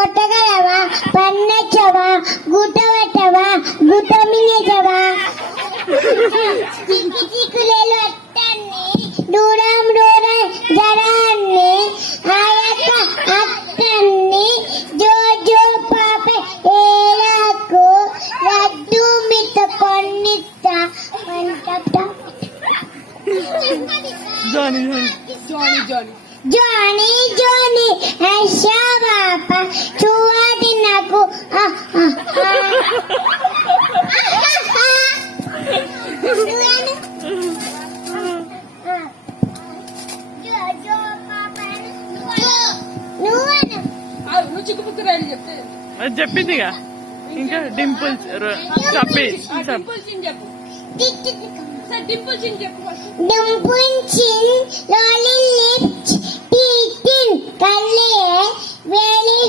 కొట్టగలవా పన్నచ్చవా గుట్టవట్టవా గుట్టమినచవా చిక్కు చిక్కులేలు అట్టన్ని దూరం దూరం జరాన్ని ఆయక అట్టన్ని జో జో పాప ఏలకు రద్దు మిత కొన్నిత Johnny Johnny, Johnny, Aisha Papa, chuwadi naku, అది చెప్పిందిగా ఇంకా dimples Dumpun chin, lolly lips, teeth in, kalle, very